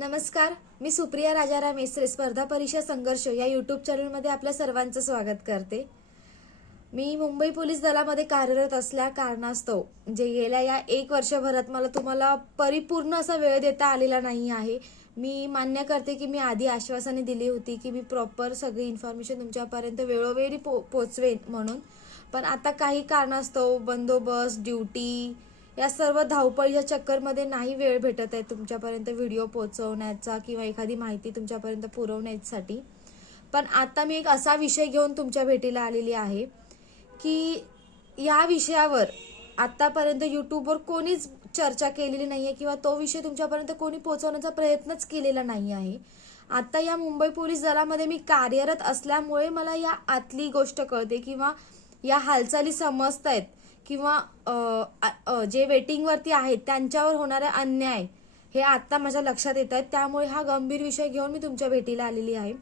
नमस्कार मी सुप्रिया राजाराम मेसरे स्पर्धा परीक्षा संघर्ष या यूट्यूब चॅनलमध्ये आपल्या सर्वांचं स्वागत करते. मी मुंबई पोलीस दलामध्ये कार्यरत असल्या कारणास्तव जे गेल्या या एक वर्षभरात मला तुम्हाला परिपूर्ण असा वेळ देता आलेला नाही आहे. मी मान्य करते की मी आधी आश्वासने दिली होती की मी प्रॉपर सगळी इन्फॉर्मेशन तुमच्यापर्यंत वेळोवेळी पो पोचवेन म्हणून. पण आता काही कारणास्तव बंदोबस्त ड्युटी या सर्व धावपळीच्या चक्करमध्ये नाही वेळ भेटत आहे तुमच्यापर्यंत व्हिडिओ पोचवण्याचा किंवा एखादी माहिती तुमच्यापर्यंत पुरवण्यासाठी. पण आता मी एक असा विषय घेऊन तुमच्या भेटीला आलेली आहे की या विषयावर आतापर्यंत यूट्यूबवर कोणीच चर्चा केलेली नाही आहे किंवा तो विषय तुमच्यापर्यंत कोणी पोहोचवण्याचा प्रयत्नच केलेला नाही आहे. आता या मुंबई पोलीस दलामध्ये मी कार्यरत असल्यामुळे मला या आतली गोष्ट कळते किंवा या हालचाली समजत आहेत किंवा जे वेटिंगवरती आहेत त्यांच्यावर होणारा अन्याय हे आता माझ्या लक्षात येत आहेत. त्यामुळे हा गंभीर विषय घेऊन मी तुमच्या भेटीला आलेली आहे.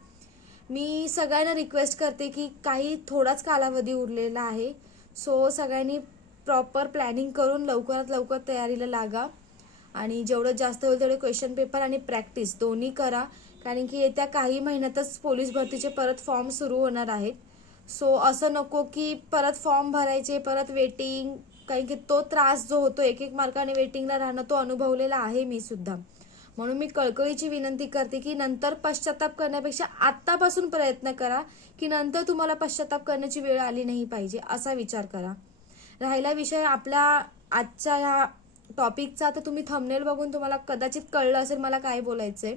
मी सगळ्यांना रिक्वेस्ट करते की काही थोडाच कालावधी उरलेला आहे. सो सगळ्यांनी प्रॉपर प्लॅनिंग करून लवकरात लवकर तयारीला लागा. आणि जेवढं जास्त होईल तेवढे क्वेश्चन पेपर आणि प्रॅक्टिस दोन्ही करा. कारण की येत्या काही महिन्यातच पोलीस भरतीचे परत फॉर्म सुरू होणार आहेत. सो असं नको की परत फॉर्म भरायचे परत वेटिंग कारण की तो त्रास जो होतो एक एक मार्काने वेटिंगला राहणं तो अनुभवलेला आहे मी सुद्धा. म्हणून मी कळकळीची विनंती करते की नंतर पश्चाताप करण्यापेक्षा आत्तापासून प्रयत्न करा की नंतर तुम्हाला पश्चाताप करण्याची वेळ आली नाही पाहिजे असा विचार करा. राहिला विषय आपल्या आजच्या ह्या टॉपिकचा तर तुम्ही थंबनेल बघून तुम्हाला कदाचित कळलं असेल मला काय बोलायचं आहे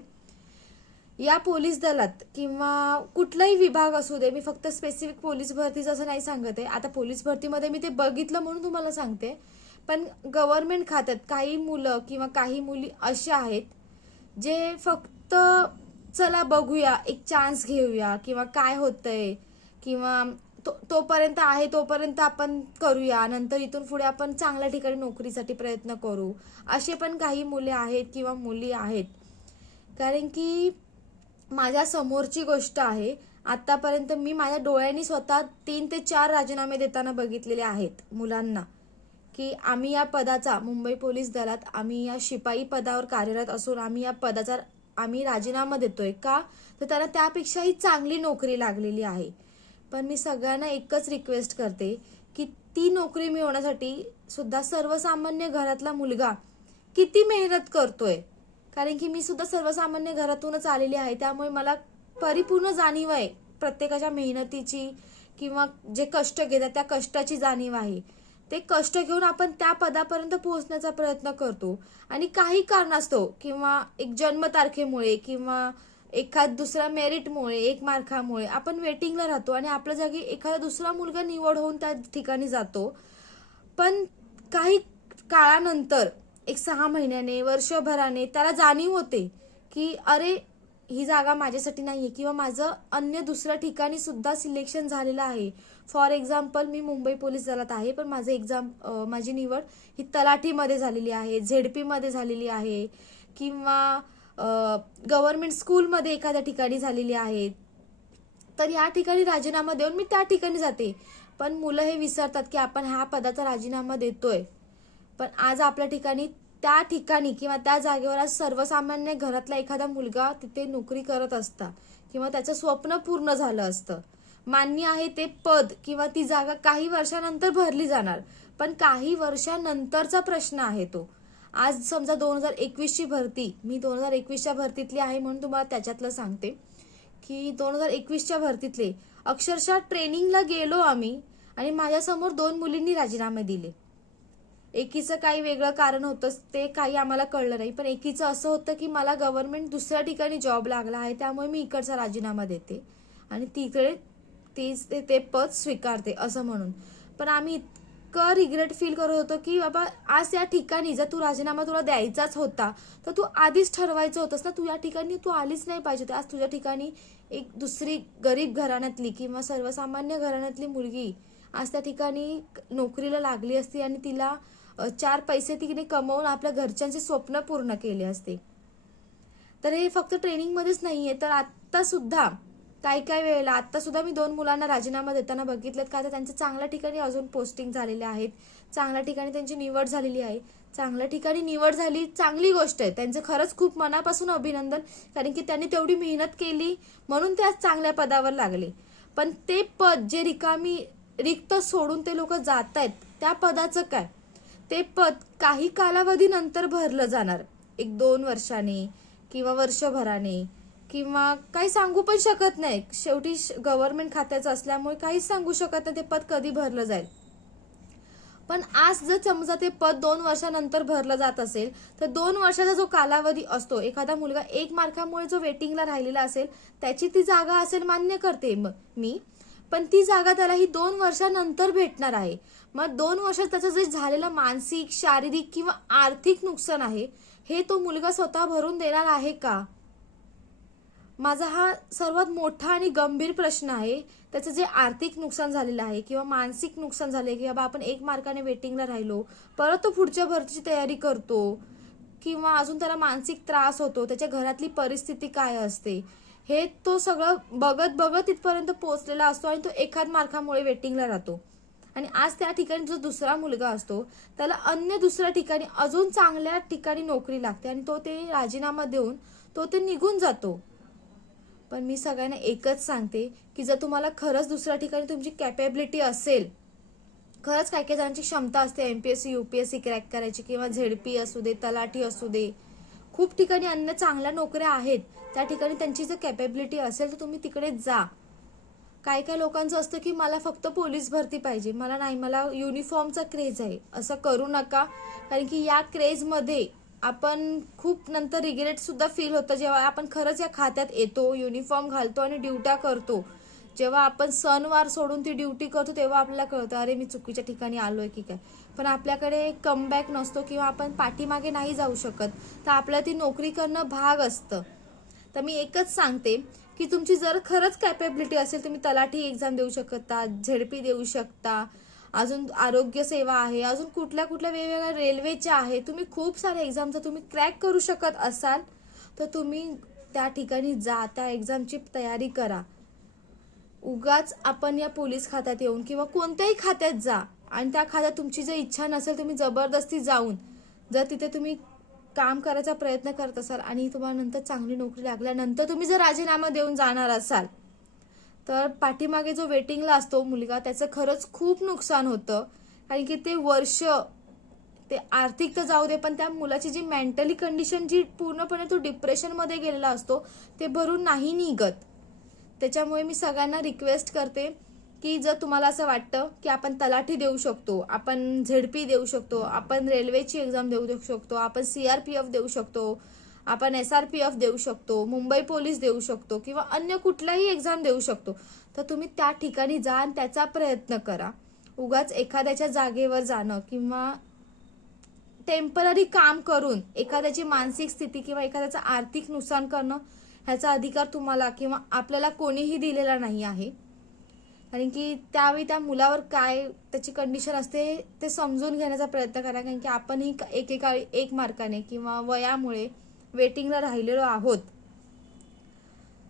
या पोलीस दलात किंवा कुठलाही विभाग असू दे मी फक्त स्पेसिफिक पोलीस भरतीचं असं नाही सांगत आहे. आता पोलीस भरतीमध्ये मी ते बघितलं म्हणून तुम्हाला सांगते. पण गव्हर्नमेंट खात्यात काही मुलं किंवा काही मुली अशा आहेत जे फक्त चला बघूया एक चान्स घेऊया किंवा काय होतंय किंवा तो तोपर्यंत आहे तोपर्यंत आपण करूया नंतर इथून पुढे आपण चांगल्या ठिकाणी नोकरीसाठी प्रयत्न करू असे पण काही मुले आहेत किंवा मुली आहेत. कारण की माझ्या समोरची गोष्ट आहे आतापर्यंत मी माझ्या डोळ्यांनी स्वतः तीन ते चार राजीनामे देताना बघितलेले आहेत मुलांना की आम्ही या पदाचा मुंबई पोलीस दलात आम्ही या शिपाई पदावर कार्यरत असून आम्ही या पदाचा आम्ही राजीनामा देतोय का? तर त्यांना त्यापेक्षाही चांगली नोकरी लागलेली आहे. पण मी सगळ्यांना एकच रिक्वेस्ट करते की ती नोकरी मिळवण्यासाठी सुद्धा सर्वसामान्य घरातला मुलगा किती मेहनत करतोय? कारण की मी सुद्धा सर्वसामान्य घरातूनच आलेली आहे. त्यामुळे मला परिपूर्ण जाणीव आहे प्रत्येकाच्या मेहनतीची किंवा जे कष्ट घेतात त्या कष्टाची जाणीव आहे. ते कष्ट घेऊन आपण त्या पदापर्यंत पोहोचण्याचा प्रयत्न करतो. आणि काही कारणास्तव किंवा एक जन्मतारखेमुळे किंवा एखाद दुसऱ्या मेरिटमुळे एक मार्कामुळे आपण वेटिंगला राहतो आणि आपल्या जागी एखादा दुसरा मुलगा निवड होऊन त्या ठिकाणी जातो. पण काही काळानंतर एक सहा महिन्याने वर्षभराने त्याला जाणीव होते की अरे ही जागा माझ्यासाठी नाही आहे किंवा माझं अन्य दुसऱ्या ठिकाणी सुद्धा सिलेक्शन झालेलं आहे. फॉर एक्झाम्पल मी मुंबई पोलीस दलात आहे पण माझं एक्झाम माझी निवड ही तलाठीमध्ये झालेली आहे झेड पीमध्ये झालेली आहे किंवा गव्हर्नमेंट स्कूलमध्ये एखाद्या ठिकाणी झालेली आहे. तर या ठिकाणी राजीनामा देऊन मी त्या ठिकाणी जाते. पण मुलं हे विसरतात की आपण ह्या पदाचा राजीनामा देतोय. पण आज आपल्या ठिकाणी त्या ठिकाणी किंवा त्या जागेवर आज सर्वसामान्य घरातला एखादा मुलगा तिथे नोकरी करत असता किंवा त्याचं स्वप्न पूर्ण झालं असतं. मान्य आहे ते पद किंवा ती जागा काही वर्षानंतर भरली जाणार पण काही वर्षानंतरचा प्रश्न आहे तो. आज समजा दोन हजार एकवीसची भरती मी दोन हजार एकवीसच्या भरतीतली आहे म्हणून तुम्हाला त्याच्यातलं सांगते की दोन हजार एकवीसच्या भरतीतले अक्षरशः ट्रेनिंगला गेलो आम्ही आणि माझ्यासमोर दोन मुलींनी राजीनामे दिले. एकीचं काही वेगळं कारण होतं ते काही आम्हाला कळलं नाही. पण एकीचं असं होतं की मला गव्हर्नमेंट दुसऱ्या ठिकाणी जॉब लागला आहे त्यामुळे मी इकडचा राजीनामा देते. आणि तिकडे तीच ते ते पद स्वीकारते असं म्हणून. पण आम्ही इतकं रिग्रेट फील करत होतो की बाबा आज या ठिकाणी जर तू राजीनामा तुला द्यायचाच होता तर तू आधीच ठरवायचं होतंस ना तू या ठिकाणी तू आलीच नाही पाहिजे होती. आज तुझ्या ठिकाणी एक दुसरी गरीब घराण्यातली किंवा सर्वसामान्य घराण्यातली मुलगी आज त्या ठिकाणी नोकरीला लागली असती आणि तिला चार पैसे तिने कमवून आपल्या घरच्यांचे स्वप्न पूर्ण केले असते. तर हे फक्त ट्रेनिंगमध्येच नाही आहे तर आत्ता सुद्धा काही काही वेळेला आत्ता सुद्धा मी दोन मुलांना राजीनामा देताना बघितलेत का तर त्यांचं चांगल्या ठिकाणी अजून पोस्टिंग झालेले आहेत चांगल्या ठिकाणी त्यांची निवड झालेली आहे. चांगल्या ठिकाणी निवड झाली चांगली गोष्ट आहे. त्यांचं खरंच खूप मनापासून अभिनंदन कारण की त्यांनी तेवढी मेहनत केली म्हणून ते आज चांगल्या पदावर लागले. पण ते पद जे रिकामी रिक्त सोडून ते लोक जात आहेत त्या पदाचं काय? ते पद काही कालावधीनंतर भरलं जाणार. एक दोन वर्षाने किंवा वर्षभराने किंवा काही सांगू पण शकत नाही. शेवटी गव्हर्नमेंट खात्याचं असल्यामुळे काहीच सांगू शकत नाही ते पद कधी भरलं जाईल. पण आज जर समजा ते पद दोन वर्षानंतर भरलं जात असेल तर दोन वर्षाचा जो कालावधी असतो एखादा मुलगा एक मार्कामुळे जो वेटिंगला राहिलेला असेल त्याची ती जागा असेल मान्य करते मी. पण ती जागा त्याला ही दोन वर्षानंतर भेटणार आहे. मग दोन वर्षात त्याचं जे झालेलं मानसिक शारीरिक किंवा आर्थिक नुकसान आहे हे तो मुलगा स्वतः भरून देणार आहे का? माझा हा सर्वात मोठा आणि गंभीर प्रश्न आहे. त्याचं जे आर्थिक नुकसान झालेलं आहे किंवा मानसिक नुकसान झाले की बाबा आपण एक मार्काने वेटिंगला राहिलो परत तो पुढच्या भरतीची तयारी करतो किंवा अजून त्याला मानसिक त्रास होतो त्याच्या घरातली परिस्थिती काय असते हे तो सगळं बघत बघत तिथपर्यंत पोहोचलेला असतो आणि तो एखाद मार्कामुळे वेटिंगला राहतो. आणि आज त्या ठिकाणी जो दुसरा मुलगा असतो त्याला अन्य दुसऱ्या ठिकाणी अजून चांगल्या ठिकाणी नोकरी लागते आणि तो ते राजीनामा देऊन तो ते निघून जातो. पण मी सगळ्यांना एकच सांगते की जर तुम्हाला खरंच दुसऱ्या ठिकाणी तुमची कॅपेबिलिटी असेल खरंच काही काही जणांची क्षमता असते M P S C U P S C crack करायची किंवा झेडपी असू दे तलाठी असू दे खूप ठिकाणी अन्य चांगल्या नोकऱ्या आहेत त्या ठिकाणी त्यांची जर कॅपेबिलिटी असेल तर तुम्ही तिकडे जा. काय काय लोकांचं असतं की मला फक्त पोलीस भरती पाहिजे. मला नाही मला युनिफॉर्मचा क्रेज आहे. असं करू नका. कारण की या क्रेजमध्ये आपण खूप नंतर रिग्रेट सुद्धा फील होतं. जेव्हा आपण खरंच या खात्यात येतो युनिफॉर्म घालतो आणि ड्युट्या करतो. जेव्हा आपण सणवार सोडून ती ड्युटी करतो तेव्हा आपल्याला कळतं अरे मी चुकीच्या ठिकाणी आलोय की काय? पण आपल्याकडे कमबॅक नसतो किंवा आपण पाठीमागे नाही जाऊ शकत. तर आपल्याला ती नोकरी करणं भाग असतं. तर मी एकच सांगते. की तुमची जर खरंच कॅपेबिलिटी असेल तुम्ही तलाठी एक्झाम देऊ शकता झेडपी देऊ शकता अजून आरोग्य सेवा आहे अजून कुठल्या कुठल्या वेगवेगळ्या रेल्वेच्या आहे तुम्ही खूप साऱ्या एक्झाम जर तुम्ही क्रॅक करू शकत असाल तर तुम्ही त्या ठिकाणी जा त्या एक्झामची तयारी करा. उगाच आपण या पोलीस खात्यात येऊन किंवा कोणत्याही खात्यात जा आणि त्या खात्यात तुमची जर इच्छा नसेल तुम्ही जबरदस्ती जाऊन जर तिथे तुम्ही काम करायचा प्रयत्न करत असाल आणि तुम्हाला नंतर चांगली नोकरी लागल्यानंतर तुम्ही जर राजीनामा देऊन जाणार असाल तर पाठीमागे जो वेटिंगला असतो मुलगा त्याचं खरंच खूप नुकसान होतं. कारण की ते वर्ष ते आर्थिक तर जाऊ दे पण त्या मुलाची जी मेंटली कंडिशन जी पूर्णपणे तो डिप्रेशनमध्ये गेलेला असतो ते भरून नाही निघत. त्याच्यामुळे मी सगळ्यांना रिक्वेस्ट करते की जर तुम्हाला असं वाटतं की आपण तलाठी देऊ शकतो आपण झेडपी देऊ शकतो आपण रेल्वेची एक्झाम देऊ शकतो आपण सीआरपीएफ देऊ शकतो आपण एस आर पी एफ देऊ शकतो मुंबई पोलीस देऊ शकतो किंवा अन्य कुठलाही एक्झाम देऊ शकतो तर तुम्ही त्या ठिकाणी जा आणि त्याचा प्रयत्न करा. उगाच एखाद्याच्या जागेवर जाणं किंवा टेंपररी काम करून एखाद्याची मानसिक स्थिती किंवा एखाद्याचं आर्थिक नुकसान करणं ह्याचा अधिकार तुम्हाला किंवा आपल्याला कोणीही दिलेला नाही आहे. कारण की त्यावेळी त्या मुलावर काय त्याची कंडिशन असते ते समजून घेण्याचा प्रयत्न करा. कारण की आपणही एकेकाळी एक मार्काने किंवा वयामुळे वेटिंगला राहिलेलो आहोत.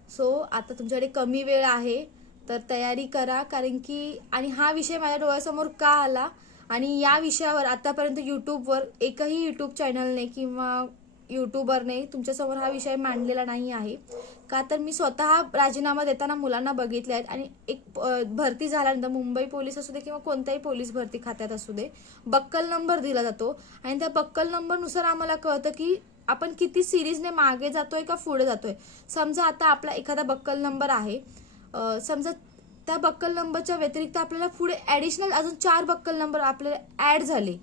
सो आता तुमच्याकडे कमी वेळ आहे तर तयारी करा. कारण की आणि हा विषय माझ्या डोळ्यासमोर का आला? आणि या विषयावर आतापर्यंत यूट्यूबवर एकही यूट्यूब चॅनलने किंवा युट्यूबरने तुमच्यासमोर हा विषय मांडलेला नाही आहे. का तर मी स्वतः राजीनामा देताना मुलांना बघितले आहेत आणि एक भरती झाल्यानंतर मुंबई पोलीस असू दे किंवा कोणत्याही पोलीस भरती खात्यात असू दे बक्कल नंबर दिला जातो. आणि त्या बक्कल नंबरनुसार आम्हाला कळतं की आपण किती सिरीजने मागे जातोय का पुढे जातोय. समजा आता आपला एखादा बक्कल नंबर आहे समजा त्या बक्कल नंबरच्या व्यतिरिक्त आपल्याला पुढे ॲडिशनल अजून चार बक्कल नंबर आपल्याला ॲड झाले.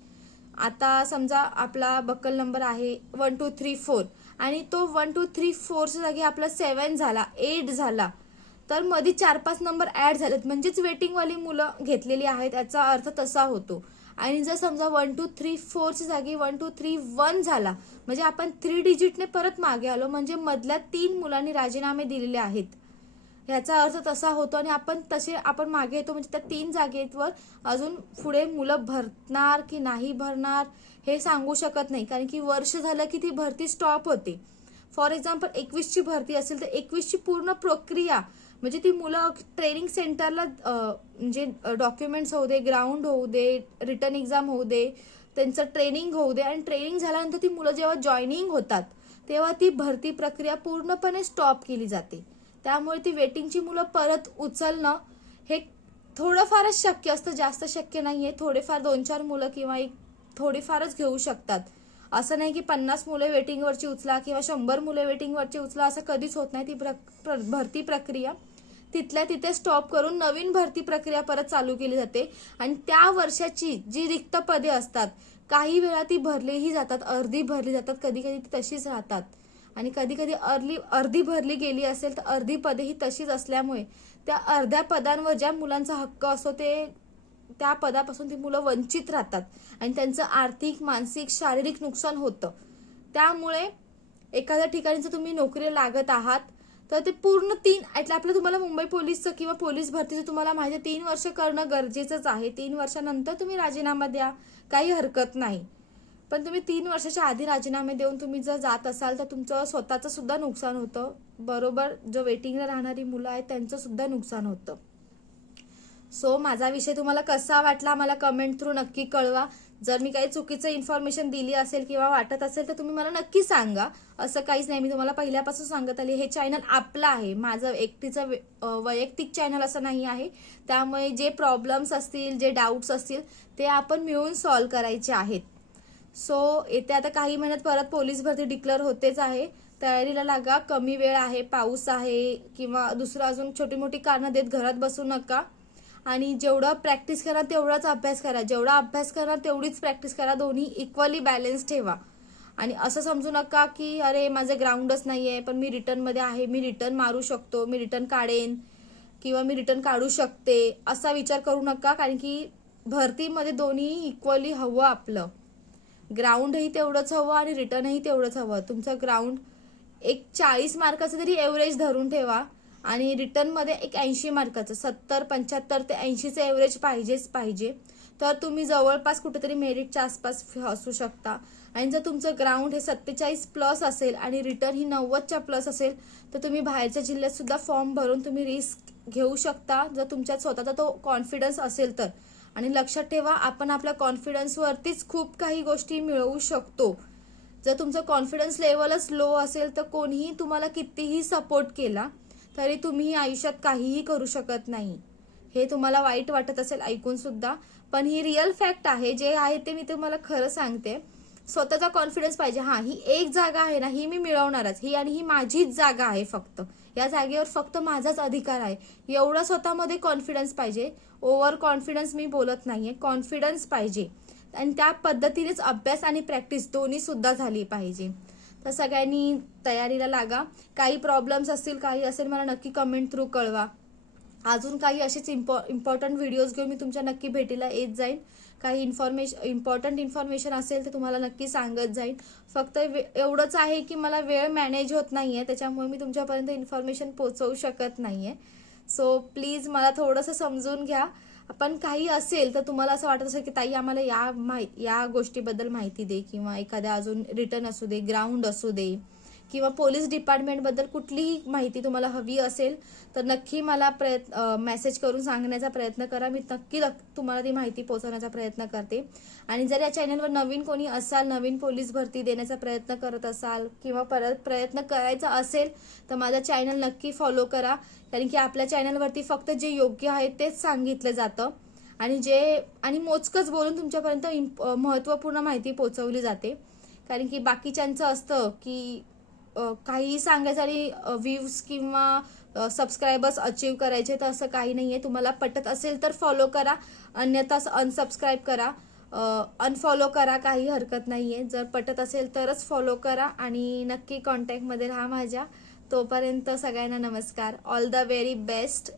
आता समजा आपला बक्कल नंबर आहे वन टू थ्री फोर. आणि तो वन टू थ्री फोरच्या जागी आपला सेवन झाला एट झाला. तर मध्ये चार पाच नंबर ऍड झालेत. म्हणजेच वेटिंगवाली मुलं घेतलेली आहेत याचा अर्थ तसा होतो. आणि जर समजा वन टू थ्री फोरच्या जागी वन टू थ्री वन झाला म्हणजे आपण थ्री डिजिटने परत मागे आलो म्हणजे मधल्या तीन मुलांनी राजीनामे दिलेले आहेत. ह्याचा अर्थ तसा होतो आणि आपण तसे आपण मागे येतो म्हणजे त्या तीन जागेवर अजून पुढे मुलं भरणार की नाही भरणार हे सांगू शकत नाही. कारण की वर्ष झालं की ती भरती स्टॉप होते. फॉर एक्झाम्पल एकवीसची भरती असेल तर एकवीसची पूर्ण प्रक्रिया म्हणजे ती मुलं ट्रेनिंग सेंटरला म्हणजे डॉक्युमेंट्स होऊ दे ग्राउंड होऊ दे रिटर्न एक्झाम होऊ दे त्यांचं ट्रेनिंग होऊ दे आणि ट्रेनिंग झाल्यानंतर ती मुलं जेव्हा जॉईनिंग होतात तेव्हा ती भरती प्रक्रिया पूर्णपणे स्टॉप केली जाते. त्यामुळे ती वेटिंगची मुलं परत उचलणं हे थोडंफारच शक्य असतं. जास्त शक्य नाही आहे थोडेफार दोन चार मुलं किंवा एक थोडीफारच घेऊ शकतात. असं नाही की पन्नास मुले वेटिंगवरची उचला किंवा शंभर मुले वेटिंगवरची उचला असं कधीच होत नाही. ती प्रक- प्र- भरती प्रक्रिया तिथल्या तिथे स्टॉप करून नवीन भरती प्रक्रिया परत चालू केली जाते. आणि त्या वर्षाची जी रिक्त पदे असतात काही वेळा ती भरलीही जातात अर्धी भरली जातात. कधी कधी ती तशीच राहतात. आणि कधी कधी अर्ली अर्धी भरली गेली असेल तर अर्धी पदे ही तशीच असल्यामुळे त्या अर्ध्या पदांवर ज्या मुलांचा हक्क असतो ते त्या पदापासून ती मुलं वंचित राहतात आणि त्यांचं आर्थिक मानसिक शारीरिक नुकसान होतं. त्यामुळे एखाद्या ठिकाणी जर तुम्ही नोकरी लागत आहात तर ते पूर्ण तीन ऐटलं आपलं तुम्हाला मुंबई पोलीसचं किंवा पोलीस भरतीचं तुम्हाला माहिती तीन वर्ष करणं गरजेचंच आहे. तीन वर्षानंतर तुम्ही राजीनामा द्या काही हरकत नाही. पण तुम्ही तीन वर्षाच्या आधी राजीनामे देऊन तुम्ही जर जात असाल तर तुमचं स्वतःचं सुद्धा नुकसान होतं. बरोबर जो वेटिंगला राहणारी मुलं आहेत त्यांचं सुद्धा नुकसान होतं. सो माझा विषय तुम्हाला कसा वाटला मला कमेंट थ्रू नक्की कळवा. जर मी काही चुकीचं इन्फॉर्मेशन दिली असेल किंवा वाटत असेल तर तुम्ही मला नक्की सांगा. असं काहीच नाही मी तुम्हाला पहिल्यापासून सांगत आली हे चॅनल आपलं आहे. माझं एकटीचं वैयक्तिक चॅनल असं नाही आहे. त्यामुळे जे प्रॉब्लेम्स असतील जे डाऊट्स असतील ते आपण मिळून सॉल्व्ह करायचे आहेत. सो येते आता काही महिन्यात परत पोलीस भरती डिक्लेअर होतेच आहे. तयारीला लागा कमी वेळ आहे पाऊस आहे किंवा दुसरं अजून छोटी मोठी कारणं देत घरात बसू नका. आणि जेवढं प्रॅक्टिस करा तेवढाच अभ्यास करा. जेवढा अभ्यास करा तेवढीच प्रॅक्टिस करा. दोन्ही इक्वली बॅलन्स ठेवा. आणि असं समजू नका की अरे माझं ग्राउंडच नाही आहे पण मी रिटर्नमध्ये आहे मी रिटर्न मारू शकतो मी रिटर्न काढेन किंवा मी रिटर्न काढू शकते असा विचार करू नका. कारण की भरतीमध्ये दोन्ही इक्वली हवं आपलं. ग्राउंडही तेवढंच हवं आणि रिटर्नही तेवढंच हवं. तुमचं ग्राउंड एक चाळीस मार्काचं तरी एव्हरेज धरून ठेवा आणि रिटर्नमध्ये एक ऐंशी मार्काचं सत्तर पंच्याहत्तर ते ऐंशीचं एव्हरेज पाहिजेच पाहिजे. तर तुम्ही जवळपास कुठेतरी मेरिटच्या आसपास असू शकता. आणि जर तुमचं ग्राउंड हे सत्तेचाळीस प्लस असेल आणि रिटर्न ही नव्वदच्या प्लस असेल तर तुम्ही बाहेरच्या जिल्ह्यात सुद्धा फॉर्म भरून तुम्ही रिस्क घेऊ शकता. जर तुमच्यात स्वतःचा तो कॉन्फिडन्स असेल तर. आणि लक्षात ठेवा आपण आपल्या कॉन्फिडन्सवरतीच खूप काही गोष्टी मिळवू शकतो. जर तुमचं कॉन्फिडन्स लेवलच लो असेल तर कोणीही तुम्हाला कितीही सपोर्ट केला तरी तुम्ही आयुष्यात काहीही करू शकत नाही. हे तुम्हाला वाईट वाटत असेल ऐकून सुद्धा पण ही रिअल फॅक्ट आहे जे आहे ते मी तुम्हाला खरं सांगते. स्वतःचा कॉन्फिडन्स पाहिजे. हा ही एक जागा आहे ना ही मी मिळवणारच. ही आणि ही माझीच जागा आहे फक्त. या जागेवर फक्त माझाच अधिकार आहे. एवढा स्वतःमध्ये कॉन्फिडन्स पाहिजे. ओव्हर कॉन्फिडन्स मी बोलत नाहीये. कॉन्फिडन्स पाहिजे. आणि त्या पद्धतीनेच अभ्यास आणि प्रॅक्टिस दोन्ही सुद्धा झाली पाहिजे. तर सगळ्यांनी तयारीला लागा. काही प्रॉब्लेम्स असतील काही असेल मला नक्की कमेंट थ्रू कळवा. अजून काही असेच इम्पॉ इम्पॉर्टंट व्हिडिओज घेऊन मी तुमच्या नक्की भेटीला येत जाईन. काही इन्फॉर्मेशन इम्पॉर्टंट इन्फॉर्मेशन असेल तर तुम्हाला नक्की सांगत जाईन. फक्त वे- एवढंच आहे की मला वेळ मॅनेज होत नाही आहे त्याच्यामुळे मी तुमच्यापर्यंत इन्फॉर्मेशन पोचवू शकत नाही आहे सो प्लीज मला थोडंसं समजून घ्या. पण काही असेल तर तुम्हाला असं वाटत असेल की ताई आम्हाला या माहि- या गोष्टीबद्दल माहिती दे किंवा एखाद्या अजून रिटर्न असू दे ग्राउंड असू दे. किंवा पोलीस डिपार्टमेंटबद्दल कुठलीही माहिती तुम्हाला हवी असेल तर नक्की मला प्रयत्न मेसेज करून सांगण्याचा प्रयत्न करा. मी नक्की तुम्हाला ती माहिती पोहोचवण्याचा प्रयत्न करते. आणि जर या चॅनलवर नवीन कोणी असाल नवीन पोलीस भरती देण्याचा प्रयत्न करत असाल किंवा परत प्रयत्न करायचा असेल तर माझा चॅनल नक्की फॉलो करा. कारण की आपल्या चॅनलवरती फक्त जे योग्य आहे तेच सांगितलं जातं. आणि जे आणि मोजकंच बोलून तुमच्यापर्यंत इम्प- महत्त्वपूर्ण माहिती पोहोचवली जाते. कारण की बाकीच्यांचं असतं की काही काहीही सांगायचं आणि व्ह्यूज किंवा सबस्क्रायबर्स अचीव करायचे तर असं काही नाही आहे तुम्हाला पटत असेल तर फॉलो करा. अन्यथा अनसबस्क्राईब करा. अनफॉलो करा काही हरकत नाही आहे जर पटत असेल तरच फॉलो करा आणि नक्की कॉन्टॅक्टमध्ये राहा माझ्या. तोपर्यंत सगळ्यांना नमस्कार. All the very best